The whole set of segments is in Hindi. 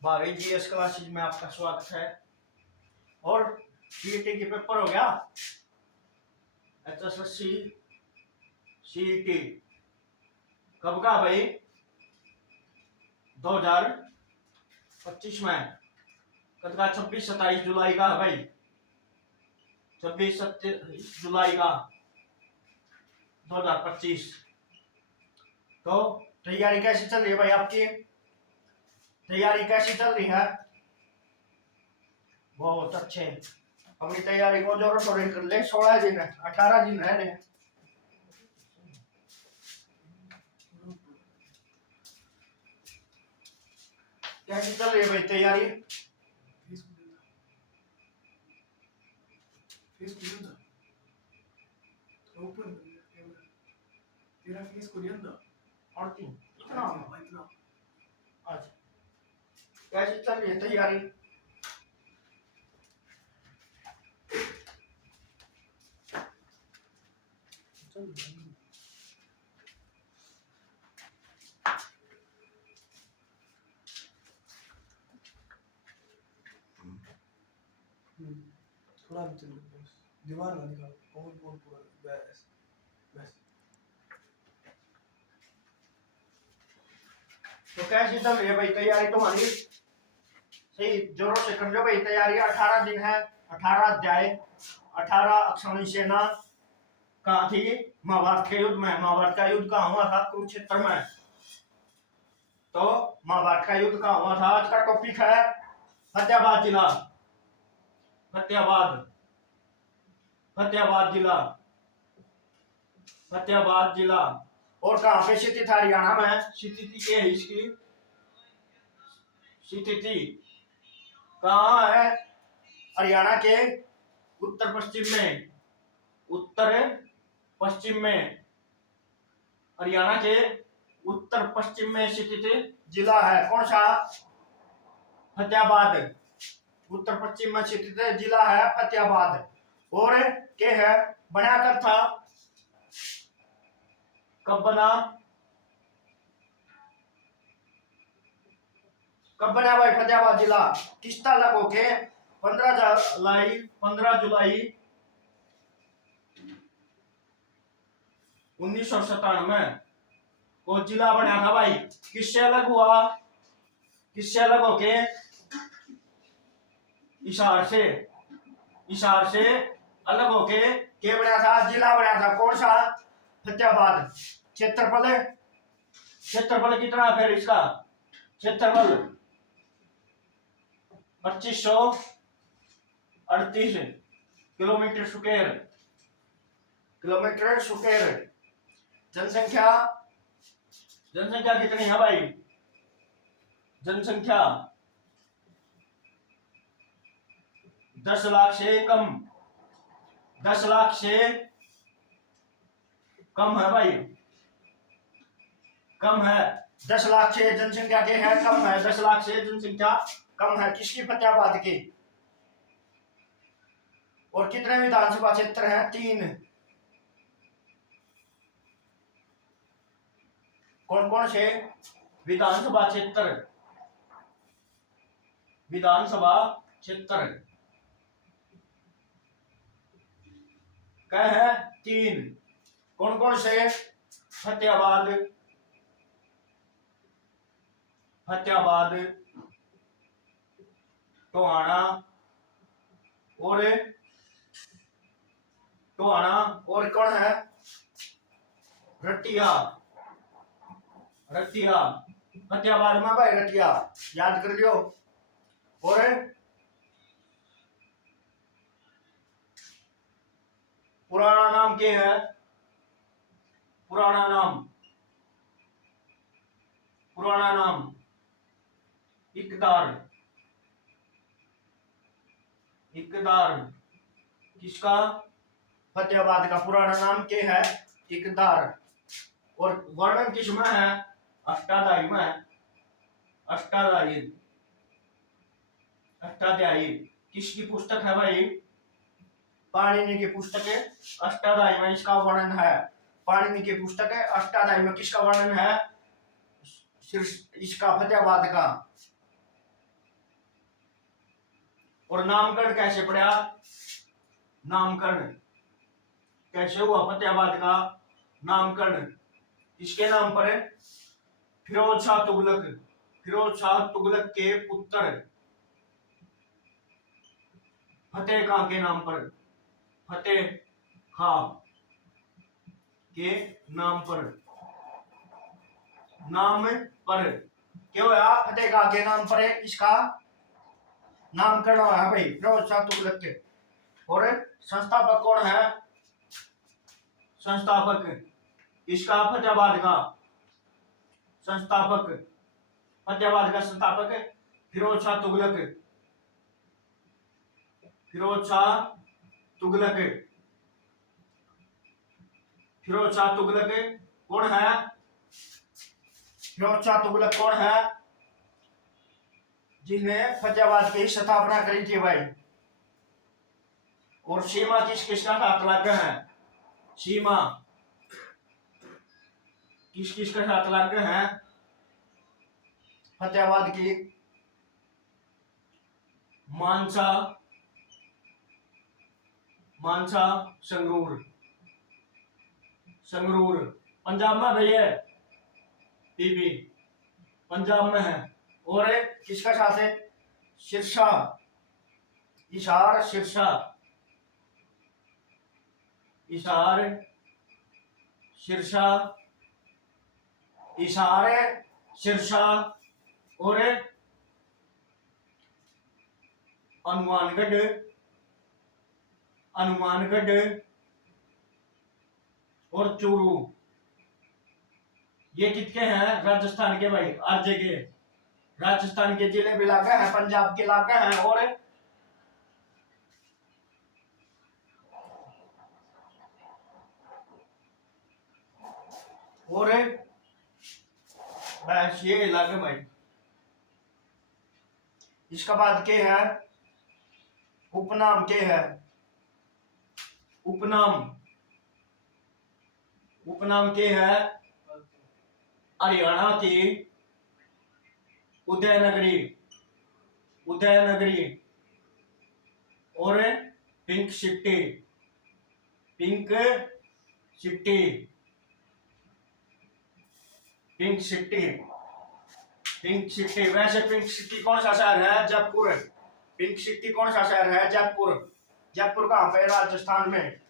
भावी जीएस क्लासेज में आपका स्वागत है। और सीईटी की पेपर हो गया, एचएसएससी सीईटी कब का भाई? 2025 में। कब का? 26-27 जुलाई का है भाई, 26-27 जुलाई का 2025। तो तैयारी कैसी चल रही है भाई? आपकी तैयारी कैसी चल रही है? बहुत अच्छे। अपनी तैयारी को जोरों शोरों कर ले। 16 दिन है, 18 दिन है ने। कैसी चल रही है भाई तैयारी? तेरा फेस कुरियन और तीन इतना इतना आज कैसी चल रही है तैयारी? थोड़ा नीचे बस दीवार ना निकाल कौन कौन पूरा बस बस तो कैसी चल रही है भाई तैयारी तुम्हारी? सही जोरों से कर लो भाई तैयारी। 18 दिन है, 18 अध्याय, 18 अक्षौणी सेना कहाँ थी? महाभारत के युद्ध में। महाभारत का युद्ध कहाँ हुआ था? कुरुक्षेत्र में। तो महाभारत का युद्ध कहाँ हुआ था? आज का टॉपिक है फतेहाबाद जिला। फतेहाबाद, फतेहाबाद जिला, फतेहाबाद जिला। और कहाँ पे स्थिति था? हरियाणा में। स्थिति क्या है इसकी? स्थिति कहाँ है? हरियाणा के उत्तर पश्चिम में। उत्तर पश्चिम में, हरियाणा के उत्तर पश्चिम में स्थित जिला है। कौन सा? फतेहाबाद। उत्तर पश्चिम में स्थित जिला है फतेहाबाद। और क्या है? बना कर था? कब बना? कब बना भाई फतेहाबाद जिला? किस तारीख को के? 15 जुलाई 1997 को जिला बना था भाई। किससे अलग हुआ? किससे अलग होके? हिसार से। हिसार से अलग होके क्या बना था? जिला बना था। कौन सा? फतेहाबाद। क्षेत्रफल, क्षेत्रफल कितना है फिर इसका? क्षेत्रफल 2538 किलोमीटर स्क्वायर। Kilometre square. जनसंख्या, जनसंख्या कितनी है भाई? जनसंख्या 10 लाख से कम। 10 लाख से कम है भाई, कम है। 10 लाख से जनसंख्या के है कम है। 10 लाख से जनसंख्या कम है। किसकी? फतेहाबाद की। और कितने विधानसभा क्षेत्र हैं? 3। कौन कौन से विधानसभा क्षेत्र? विधानसभा क्षेत्र क्या है? 3। कौन कौन से? फतेहाबाद, फतेहाबाद, टोहाना और टोहाना और कौन है? रटिया। रटिया फतेहाबाद में भाई, रटिया याद कर लियो। और पुराना नाम क्या है? पुराना नाम, पुराना नाम इकदार। इकदार किसका? फतेहाबाद का पुराना नाम क्या है? इकदार। और वर्णन किसमें है? अष्टाध्यायी में। अष्टाध्यायी, अष्टाध्यायी किसकी पुस्तक है भाई? पाणिनि की पुस्तक है। अष्टाध्यायी में इसका वर्णन है। पाणिनि की पुस्तक है। अष्टाध्यायी में किसका वर्णन है? इसका फतेहाबाद का। और नामकरण कैसे पड़ा? नामकरण कैसे हुआ फतेहाबाद का नामकरण? इसके नाम पर है। फिरोज शाह तुगलक, फिरोज शाह तुगलक के पुत्र फतेह खां के नाम पर, फतेह खां के नाम पर, नाम पर क्यों है? फतेह खां के नाम पर है इसका नामकरण हुआ है भाई, फिरोज शाह तुगलक के। और संस्थापक कौन है? संस्थापक इसका फतेहाबाद का संस्थापक, फतेहाबाद का संस्थापक फिरोज शाह तुगलक, फिरोज शाह तुगलक, फिरोज शाह तुगलक कौन है? फिरोज शाह तुगलक कौन है? जिसने फतेहाबाद की स्थापना करी थी भाई। और सीमा किस किसका साथ लगे हैं? सीमा किस किस के साथ लगे हैं? फतेहाबाद की मानसा, मानसा संगरूर, संगरूर पंजाब में भैया, पीपी पंजाब में है। और किसका साथ है? सिरसा, हिसार सिरसा, हिसार सिरसा, हिसार सिरसा और हनुमानगढ़, हनुमानगढ़ और चूरू। ये कितने हैं? राजस्थान के भाई, आरजे के राजस्थान के जिले भी लागे हैं, पंजाब के लागे हैं। और बस ये लागे भाई। इसका बाद के है उपनाम के है, उपनाम, उपनाम के है हरियाणा की उदयनगरी, उदयनगरी और pink city, pink city, pink city, pink city. वैसे पिंक सिटी कौन सा शहर है? जयपुर। पिंक सिटी कौन सा शहर है? जयपुर। जयपुर कहाँ पे? राजस्थान में।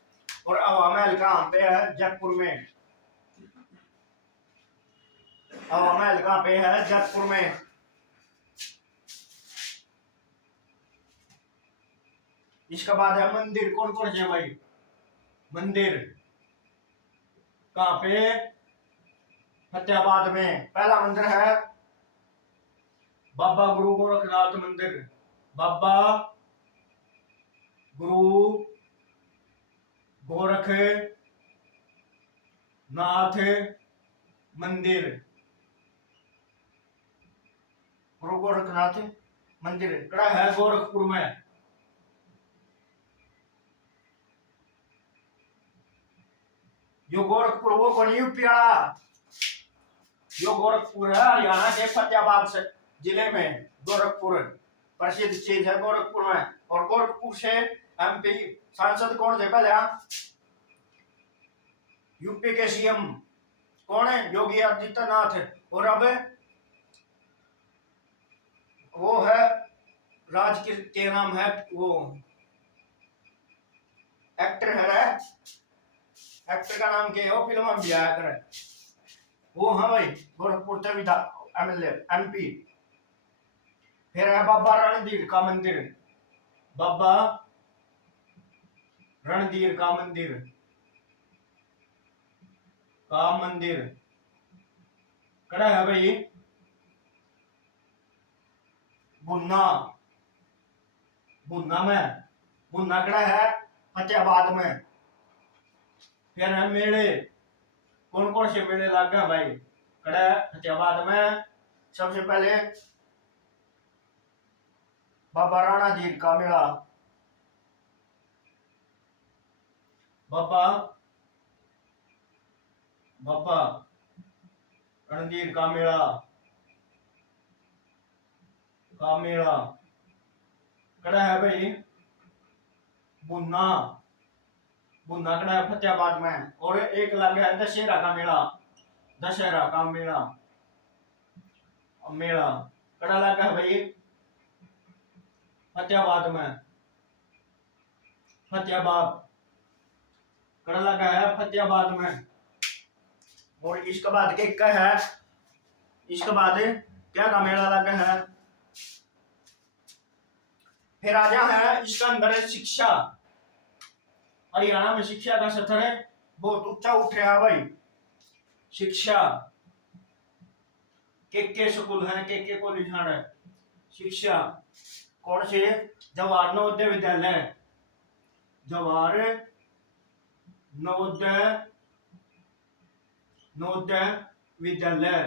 और हवा महल कहाँ पे है? जयपुर में। हवा महल कहाँ पे है? जयपुर में। इसके बाद है मंदिर, कौन कौन से भाई? मंदिर कहाँ पे? फतेहाबाद में। पहला मंदिर है बाबा गुरु गोरखनाथ मंदिर, बाबा गुरु गोरखनाथ मंदिर, गुरु गोरखनाथ मंदिर कड़ा है गोरखपुर में। यो गोरखपुर वो कौन? यूपी वाला। यो गोरखपुर है हरियाणा के फतेहाबाद से जिले में। गोरखपुर प्रसिद्ध चीज है गोरखपुर में। और गोरखपुर से एमपी सांसद कौन थे पहले? यूपी के सीएम कौन है? योगी आदित्यनाथ। और अब वो है राज के नाम है, वो एक्टर है, एक्टर का नाम क्या है? वो फिल्म में भी आया करे वो। हाँ भाई, गोरखपुर से भी था एमएलए, एमपी। फिर है बाबा रणधीर का मंदिर, बाबा रणधीर का मंदिर, का मंदिर कड़ा है भाई भुन्ना, भुन्ना में। भुन्ना कड़ा है फतेहाबाद में। फिर है मेले, कौन कौन से मेले लग गए भाई? कड़ा है फतेहाबाद में। सबसे पहले बाबा रणधीर का मेला, बाबा बाबा रणधीर का मेला, का मेला। कड़ा है भाई बुन्ना, बुन्ना कड़ा है फतेहाबाद में। और एक लग है दशहरा का मेला, दशहरा का मेला, मेला कड़ा लगा है भाई फतेहाबाद में, फतेहाबाद कड़ा लगा है फतेहाबाद में। और इसके बाद क्या है, इसके बाद क्या का मेला लगा है। फिर आजा है इसका अंदर है शिक्षा, हरियाणा में शिक्षा का स्तर है बहुत ऊंचा उठ रहा है भाई। शिक्षा के स्कूल है, के कॉलेज है। शिक्षा कौन से, जवाहर नवोदय विद्यालय, जवाहर नवोदय, नवोदय विद्यालय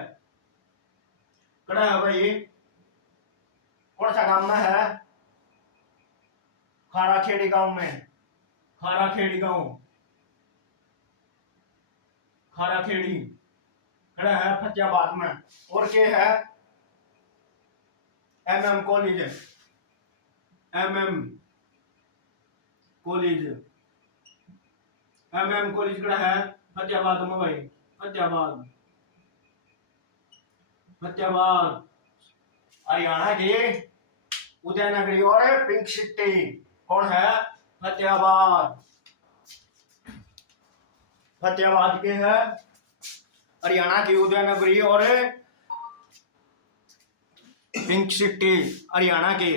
कड़ा है भाई कौन सा गांव में है, खाराखेड़ी गांव में, खाराखेड़ी गांव, खाराखेड़ी कड़ा है फतेहाबाद में। और के है MM college, MM college, MM college कड़ा है फतेहाबाद में भाई, फतेहाबाद, फतेहाबाद हरियाणा की उदयनगरी और पिंक सिटी कौन है, फतेहाबाद, फतेहाबाद के है हरियाणा की उदयनगरी और पिंक सिटी हरियाणा के।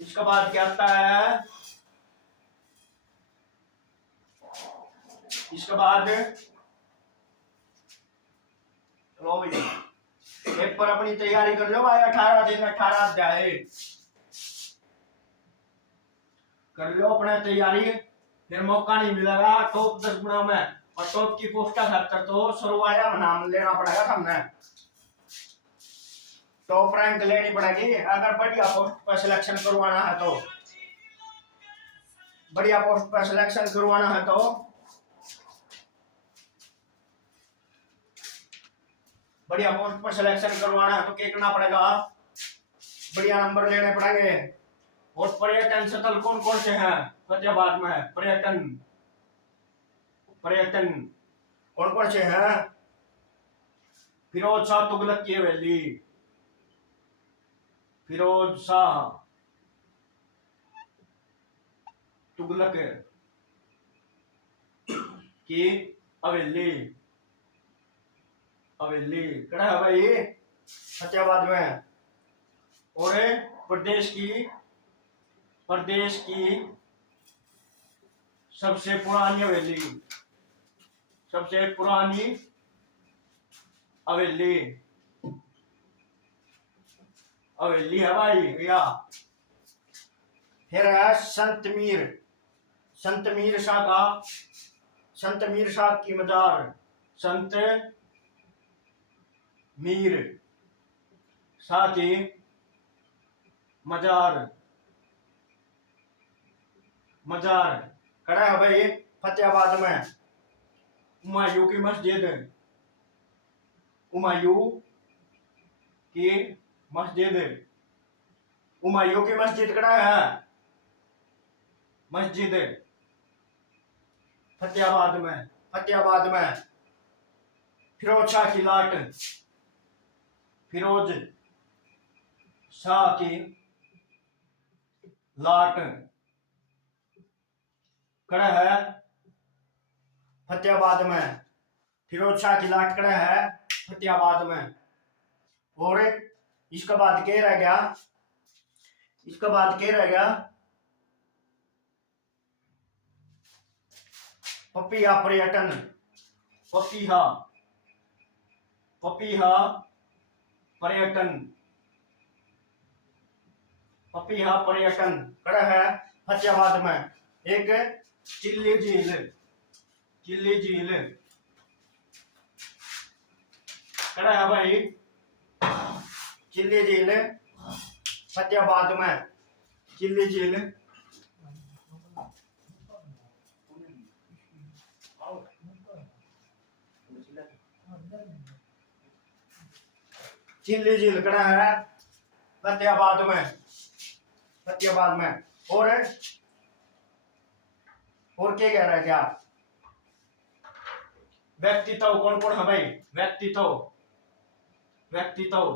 इसके बाद क्या आता है, इसके बाद लो भैया पेपर अपनी तैयारी कर लो भाई, 18 दिन 18 अध्याय कर लो अपने तैयारी, फिर मौका नहीं मिलेगा टॉप 10 गुना में। और टॉप की पोस्ट का खातर तो शुरुआया में नाम लेना पड़ेगा हमने, टॉप रैंक लेनी पड़ेगी अगर बढ़िया पोस्ट पर सिलेक्शन करवाना है तो, बढ़िया पोस्ट पर सिलेक्शन करवाना है तो, बढ़िया पोस्ट पर सिलेक्शन करवाना है तो क्या करना पड़ेगा, बढ़िया नंबर लेने पड़ेंगे। और पर्यटन स्थल कौन कौन से हैं फतेहाबाद में, पर्यटन, पर्यटन कौन कौन से हैं, फिरोज शाह तुगलक की हवेली, फिरोज शाह तुगलक की हवेली, हवेली कड़ा है भाई फतेहाबाद में। और प्रदेश की, प्रदेश की सबसे पुरानी हवेली, सबसे पुरानी हवेली, हवेली है भाई भैया। फिर है संत मीर, संत मीर शाह का, संत मीर शाह की मजार, संत मीर शाह की मजार, मजार कड़ा है भाई फतेहाबाद में। हुमायूं की मस्जिद, हुमायूं की मस्जिद, हुमायूं की मस्जिद कड़ा है, मस्जिद फतेहाबाद में, फतेहाबाद में। फिरोज शाह की लाट, फिरोज शाह की लाट कड़ा है फतेहाबाद में, फिरोज शाह की लाट कड़ा है फतेहाबाद में। और इसके बाद क्या रह गया, इसके बाद क्या रह गया, पपीहा पर्यटन, पपीहा, पपीहा पर्यटन, पपीहा पर्यटन कड़ा है फतेहाबाद में। एक चिल्ली झील, चिल्ली झील कड़ा है भाई, चिल्ली झील फतेहाबाद में, चिल्ली झील चिल्ली झील कड़ा है फतेहाबाद में, फतेहाबाद में। और क्या कह रहा है क्या? व्यक्तित्व कौन कौन है भाई? व्यक्तित्व, व्यक्तित्व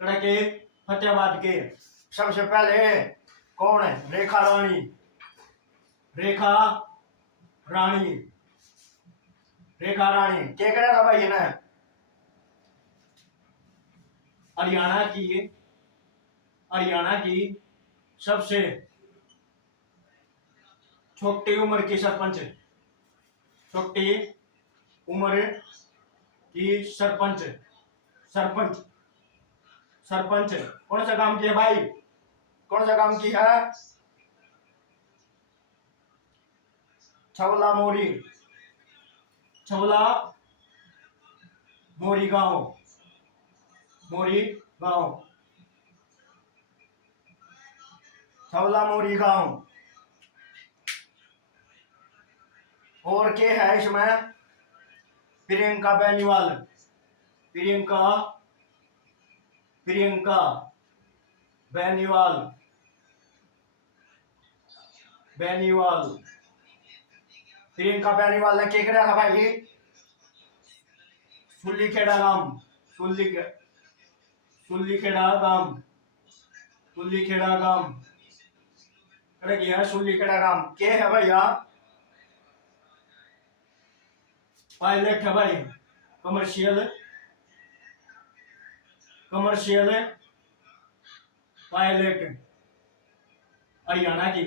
कड़ा के फतेहाबाद के सबसे पहले कौन है? रेखा रानी, रेखा रानी, रेखा रानी क्या कह रहा था भाई ने? हरियाणा की, हरियाणा की सबसे छोटी उम्र की सरपंच, छोटी उम्र की सरपंच, सरपंच, सरपंच कौन सा काम किया भाई? कौन सा काम की है? छवला मोरी, छवला मोरी गांव, मोरी गांव, छवला मोरी गांव। और क्या है इसमें? प्रियंका बेनीवाल, प्रियंका, प्रियंका बेनीवाल, बेनीवाल, प्रियंका बेनीवाल ने क्या करा था भाई? सुल्लीखेड़ा गांव, सुल्लीखेड़ा गांव, सुल्लीखेड़ा गांव कड़ा गया। सुल्लीखेड़ा गांव क्या है भैया? पायलट है भाई, कमर्शियल, कमर्शियल पायलट। हरियाणा की,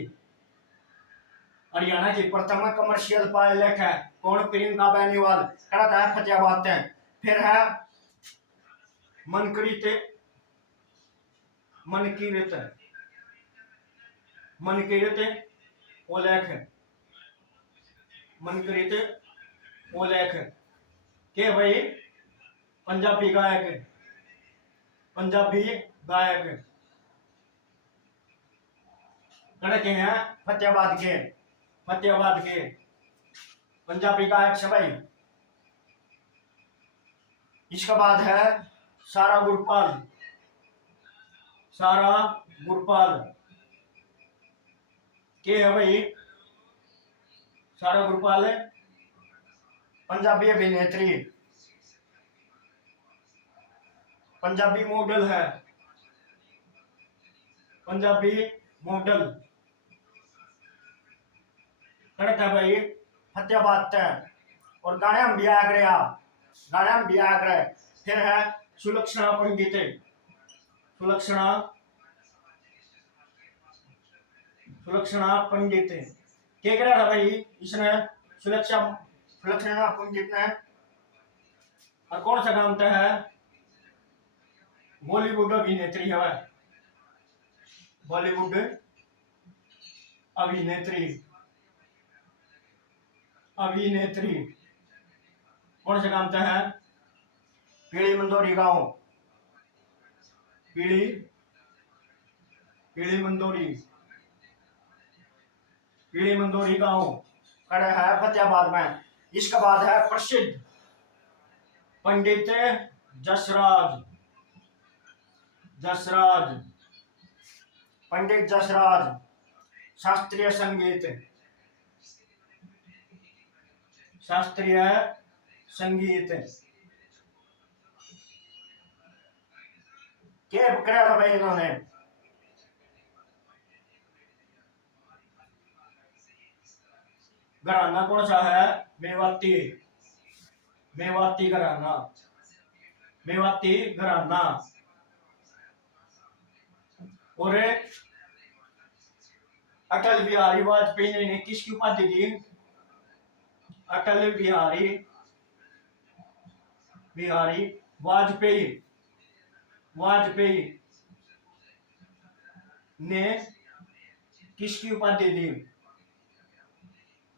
हरियाणा की प्रथम कमर्शियल पायलट है कौन? प्रियंका बेनीवाल कड़ा था फतेहाबाद से। फिर है मनकीरत, मनकीरत, मनकीरत ओलेख, मनकीरत ओलेख के भाई? पंजाबी गायक, पंजाबी गायक कड़ा के हैं फतेहाबाद के, फतेहाबाद के पंजाबी गायक से भाई। इसके बाद है सारा गुरपाल, सारा गुरपाल के है भाई? सारा गुरपाल है पंजाबी अभिनेत्री, पंजाबी मॉडल है, पंजाबी मॉडल कड़क है भाई फतेहाबाद तक। और गाने हम भी आया करे, गाने हम भी आया करे। फिर है सुलक्षणा पंडित, सुलक्षणा, सुलक्षणा पंडित क्या करा था भाई इसने? सुलक्षणा पंडित ने और कौन सा काम था है? बॉलीवुड अभिनेत्री है, बॉलीवुड अभिनेत्री, अभिनेत्री कौन सा काम था है? पीली मंदोरी गांव, पीली, पीली मंदोरी, पीली मंदोरी गांव कड़ा है फतेहाबाद में। इसके बाद है प्रसिद्ध पंडित जसराज, जसराज, पंडित जसराज शास्त्रीय संगीत, शास्त्रीय संगीत क्या करा था भाई इन्होंने? घराना कौन सा है? मेवाती, मेवाती घराना, मेवाती घराना। और अटल बिहारी वाजपेयी ने किसकी उपाधि दी? अटल बिहारी, बिहारी वाजपेयी, वाजपेयी ने किसकी उपाधि दी?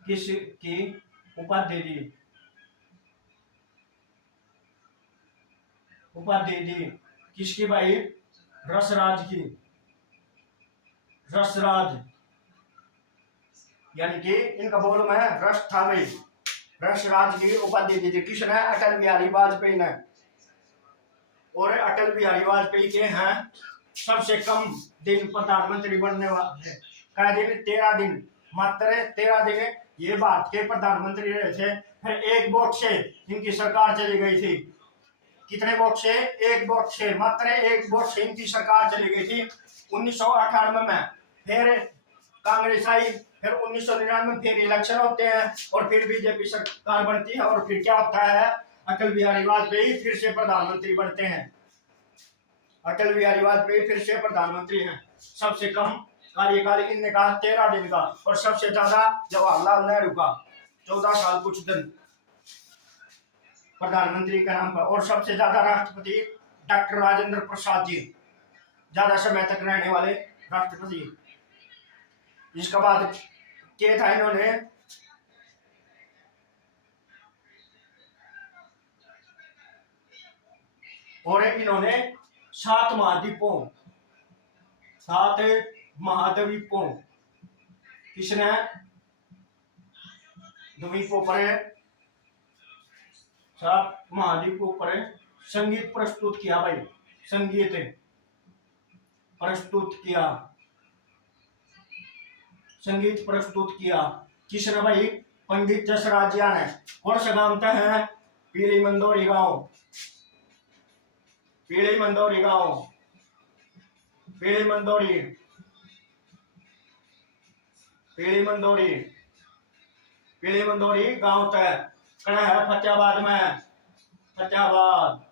किसकी उपाधि दी? उपाधि दी किसकी भाई? रसराज की, रसराज यानी कि इनका बोल में रस था भाई। रसराज की उपाधि दी थी किसने? अटल बिहारी वाजपेयी ने। और अटल बिहारी वाजपेयी के हैं सबसे कम दिन प्रधानमंत्री बनने वाले। क्या दिन? 13 दिन, मात्र 13 दिन ये भारत के प्रधानमंत्री रहे थे। फिर एक वोट से इनकी सरकार चली गई थी। कितने वोट से? एक वोट से, मात्र एक वोट से इनकी सरकार चली गई थी 1998 में। फिर कांग्रेस आई, फिर 1999 फिर इलेक्शन होते हैं और फिर बीजेपी सरकार बनती है और फिर क्या होता है? अटल बिहारी वाजपेयी फिर से प्रधानमंत्री बनते हैं। अटल बिहारी वाजपेयी फिर से प्रधानमंत्री हैं। सबसे कम कार्यकाल इनने कहा 13 दिन का, और सबसे ज्यादा जवाहरलाल नेहरू का 14 साल कुछ दिन प्रधानमंत्री के नाम पर। और सबसे ज्यादा राष्ट्रपति डॉक्टर राजेंद्र प्रसाद जी, ज्यादा समय तक रहने वाले राष्ट्रपति। इसके बाद क्या था इन्होंने? और इन्होंने 7 महाद्वीपों किसने द्वीपों पर 7 महाद्वीपों पर संगीत प्रस्तुत किया भाई। संगीत प्रस्तुत किया, संगीत प्रस्तुत किया किसने भाई? पंडित जसराजिया ने। कौन से गांव का है? पीली मंदोरी गांव, पीली मंदोरी गांव, पीली मंदोरी, पीली मंदोरी, पीली मंदोरी गांव तय कड़ा है फतेहाबाद में, फतेहाबाद।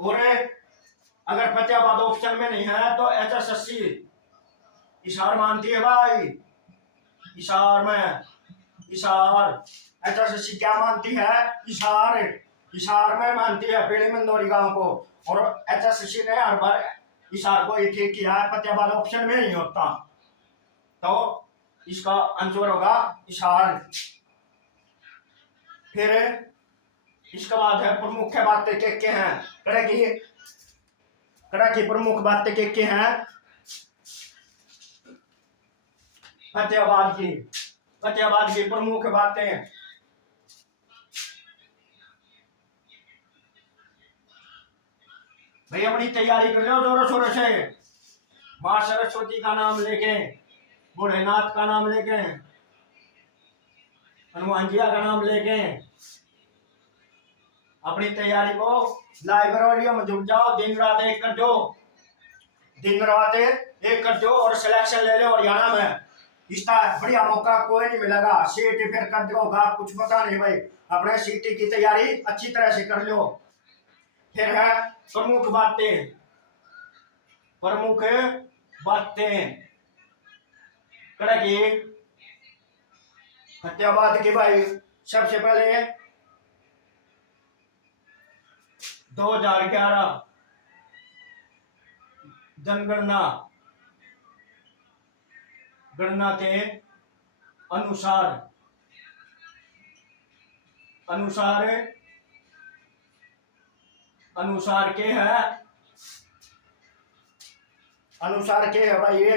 और अगर फतेहाबाद ऑप्शन में नहीं है तो HSSC हिसार मानती है भाई। हिसार में, हिसार HSSC क्या मानती है? हिसार, हिसार में मानती है पीली मंदोरी गांव को। और HSSC ने हर बार हिसार को एक ही किया है, फतेहाबाद ऑप्शन में नहीं होता। तो इसका आंसर होगा हिसार। फिर इसके बाद है प्रमुख बातें के हैं कड़ा की प्रमुख बातें के हैं फतेहाबाद की प्रमुख बातें। भाई अपनी तैयारी कर लो जोरों शोरों से। माँ सरस्वती का नाम लेके, भोलेनाथ का नाम लेके, हनुमान जी का नाम लेके अपनी तैयारी को लाइब्रेरियों में जुट जाओ। दिन रात एक कर दो, दिन रात एक कर दो और सिलेक्शन ले लो हरियाणा में। इसका बढ़िया मौका कोई नहीं मिलेगा। सीट फिर कर दोगा कुछ पता नहीं भाई। अपने सीटी की तैयारी अच्छी तरह से कर लो। फिर है प्रमुख बातें, प्रमुख बातें करेगी फतेहाबाद की भाई। सबसे पहले 2011 जनगणना, गणना के अनुसार अनुसार अनुसार के है, अनुसार के है भाई। ये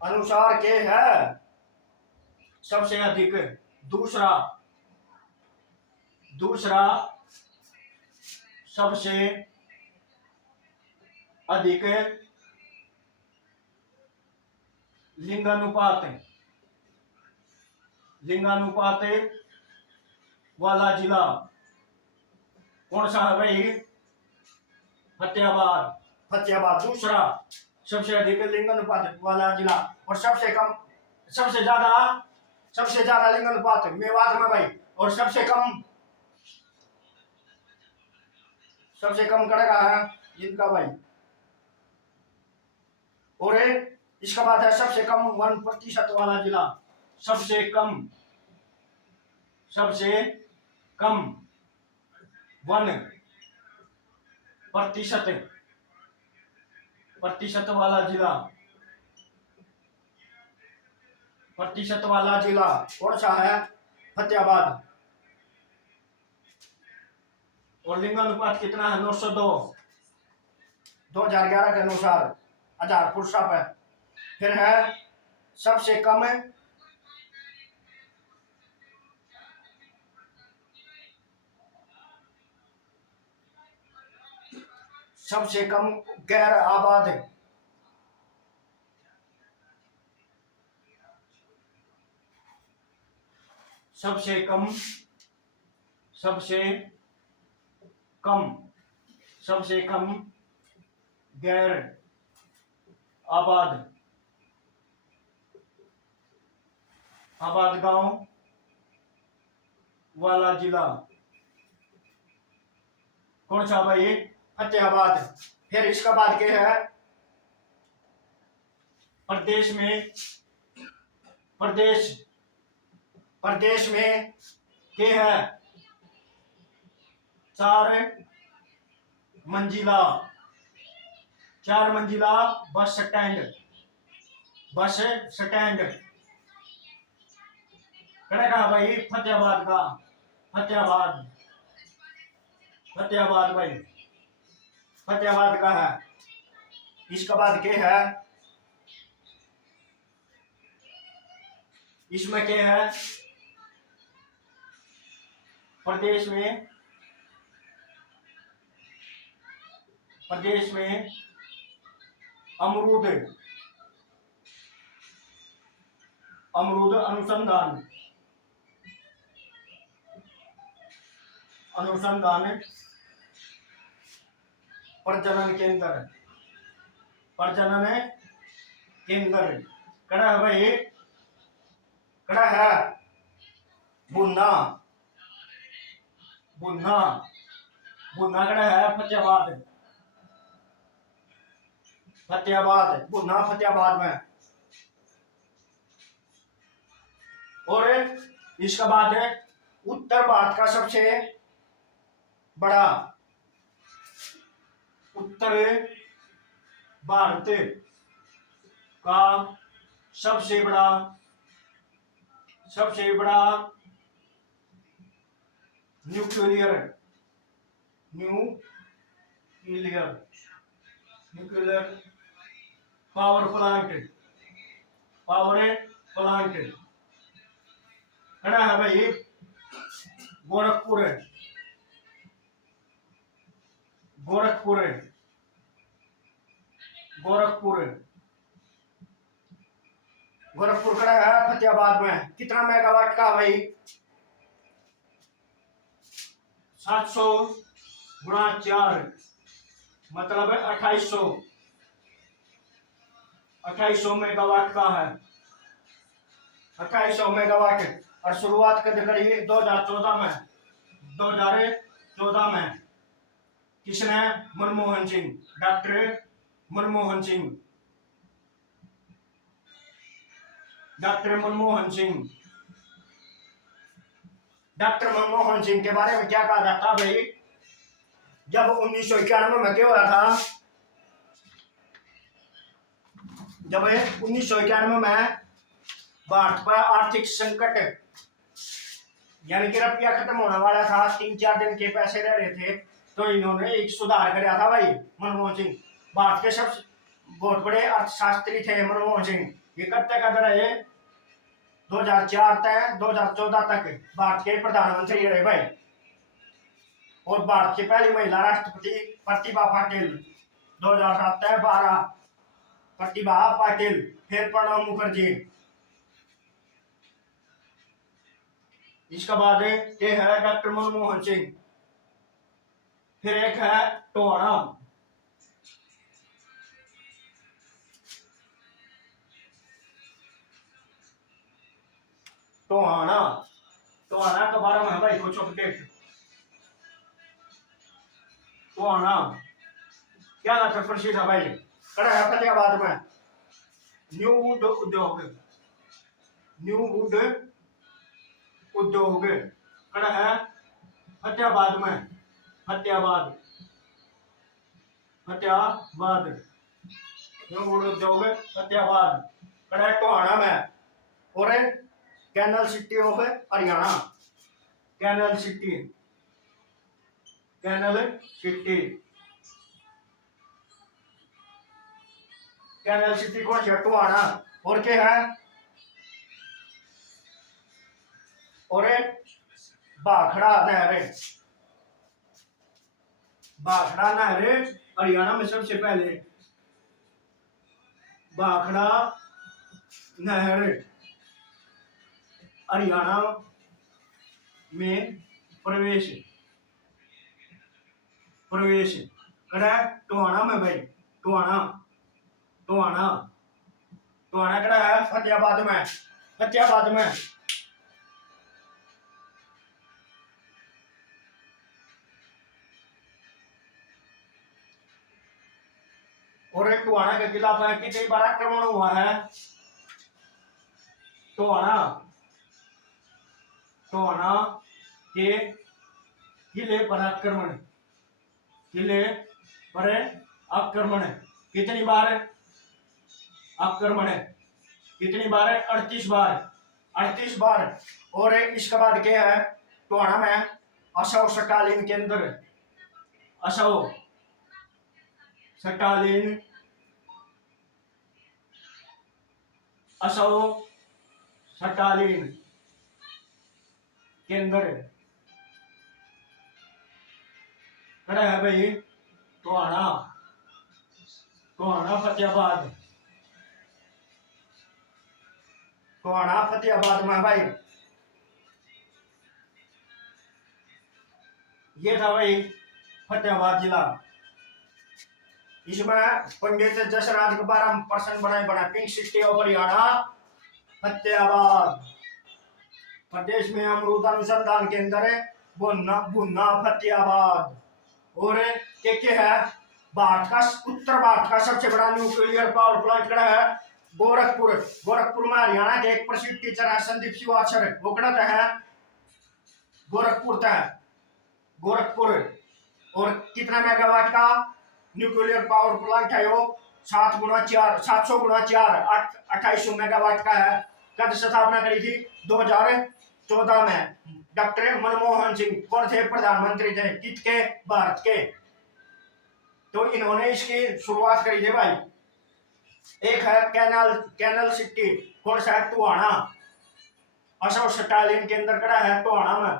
अनुसार के है सबसे अधिक। दूसरा सबसे अधिक लिंगानुपात वाला जिला कौन सा है भाई? फतेहाबाद दूसरा सबसे अधिक लिंगानुपात वाला जिला। और सबसे ज्यादा लिंगानुपात मेवात में भाई। और सबसे कम कड़का है जिनका भाई। और इसका बाद है सबसे कम 1% वाला जिला। सबसे कम 1% वाला जिला, प्रतिशत वाला जिला कौन सा है? फतेहाबाद। और लिंगानुपात कितना है? 902 2011 के अनुसार हजार पुरुषा पे। फिर है सबसे कम सबसे कम गैर आबाद, सबसे कम, सबसे कम, सबसे कम गैर आबाद, आबाद गांव वाला जिला कौन सा भाई? फतेहाबाद। फिर इसका बाद क्या है? प्रदेश में, प्रदेश, प्रदेश में क्या है? 4 मंजिला, 4 मंजिला बस स्टैंड, बस स्टैंड कड़ा कहा भाई? फतेहाबाद का, फतेहाबाद, फतेहाबाद भाई, फतेहाबाद का है। इसका बाद क्या है? इसमें क्या है? प्रदेश में, प्रदेश में अमरूद, अमरूद अनुसंधान, अनुसंधान प्रजनन केंद्र, प्रजनन केंद्र कड़ा है भाई? कड़ा है बुन्ना, बुन्ना, बुन्ना कड़ा है? फतेहाबाद, फतेहाबाद, बुन्ना फतेहाबाद में। और इसका बाद है उत्तर भारत का सबसे बड़ा, उत्तर भारत का सबसे बड़ा, सबसे बड़ा nuclear, nuclear, nuclear power plant, power plant कड़ा है भाई? गोरखपुर, गोरखपुर, गोरखपुर, गोरखपुर कड़ा है? फतेहाबाद में। कितना मेगावाट का भाई? 700 गुणा 4 मतलब 2800, 2800 मेगावाट का है, 2800 मेगावाट। और शुरुआत कर करी 2014 में, 2014 में किसने? Manmohan Singh, doctor Manmohan Singh, doctor Manmohan Singh. Doctor Manmohan Singh के बारे में क्या कहा जाता भाई? जब 1991 में क्या हुआ था? जब 1991 में भारत पर आर्थिक संकट यानी कि रुपया खत्म होने वाला था, 3-4 दिन के पैसे रह रहे थे, तो इन्होंने एक सुधार कराया था भाई मनमोहन सिंह। भारत के सबसे बहुत बड़े अर्थशास्त्री थे मनमोहन सिंह। ये कब तक अगर रहे? 2004 तक, 2014 तक भारत के प्रधानमंत्री रहे भाई। और भारत की पहली महिला राष्ट्रपति प्रतिभा पाटिल, 2007 तक 12 प्रतिभा पाटिल, फिर प्रणब मुखर्जी। इसका बाद ये है डॉक्टर मनमोहन सिंह। फिर एक है टोहाना, टोहाना, टोहाना के बारे में भाई कुछ अपडेट। टोहाना क्या था? प्रसिद्ध है भाई, कड़ा है फतेहाबाद में। न्यू वुड उद्योग, न्यू वुड उद्योग कड़ा है फतेहाबाद में, फतेहाबाद, फतेहाबाद, न्यू वुड उद्योग फतेहाबाद कड़ा है टोहाना में। और canal city of Haryana, canal city, canal city, canal city कौन सी? टोहाना। और क्या है? और भाखड़ा नहर, भाखड़ा नहर हरियाणा में सबसे पहले भाखड़ा नहर हरियाणा में प्रवेश प्रवेश करा टोहाना में भाई टोहाना टोहाना टोहाना करा है फतेहाबाद में और एक टोहाना के खिलाफ है कितनी बार आक्रमण हुआ है टोहाना टोहाना के किले पर आक्रमण कितनी बार आक्रमण कितनी बार 38 बार और इसके बाद क्या है टोहाना में अशोक स्टालिन के अंदर अशोक स्टालिन के अंदर खड़ा है भाई टोहाना फतेहाबाद में भाई ये था भाई फतेहाबाद जिला। इसमें पंडित जसराज के 12% बना pink city of Haryana Fatehabad प्रदेश में अमरूद अनुसंधान केंद्र भुन्ना भुन्ना फतेहाबाद और क्या है भारत का उत्तर भारत का सबसे बड़ा न्यूक्लियर पावर प्लांट कड़ा है गोरखपुर में हरियाणा के एक प्रसिद्ध टीचर है संदीप श्रीवास्तव वो कड़ा है गोरखपुर और कितना मेगावाट का न्यूक्लियर पावर प्लांट है वो 700 गुणा 4 2800 मेगावाट का है। कब स्थापना करी थी 2014 में डॉक्टर मनमोहन सिंह कौन थे प्रधानमंत्री थे किसके भारत के तो इन्होंने इसकी शुरुआत करी थी भाई। एक है कैनल सिटी कौन सा है टोहाना अशोक स्टालिन के अंदर खड़ा है टोहाना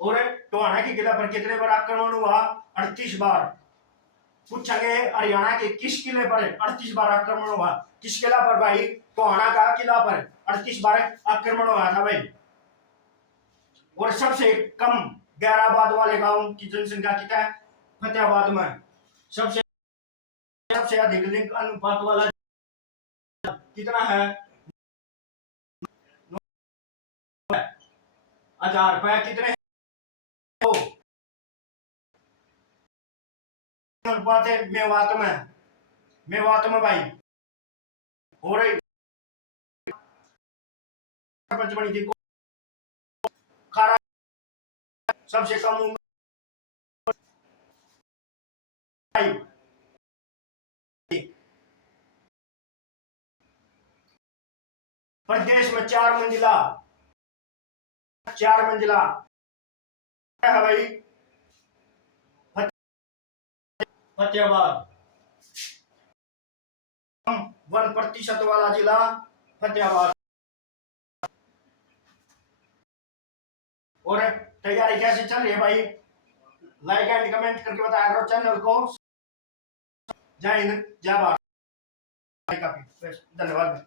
और टोहाना की किला पर कितने बार आक्रमण हुआ 38 बार। पूछेंगे हरियाणा के किस किले पर 38 बार आक्रमण हुआ किस किला पर भाई टोहाना का किला पर 38 बार आक्रमण हुआ था भाई। और सबसे कम गैराबाद वाले गांव की जनसंख्या कितना है फतेहाबाद में सबसे अधिक लिंग अनुपात वाला कितना है 1000 रुपए कितने अनुपात है मेवात में भाई और बनी थी खारा सबसे कम उम्र प्रदेश में 4 मंजिला है भाई फतेहाबाद 1% वाला जिला फतेहाबाद। और तैयारी कैसे चल रही है भाई लाइक एंड कमेंट करके बताया करो चैनल को। जय हिंद जय भारत। धन्यवाद।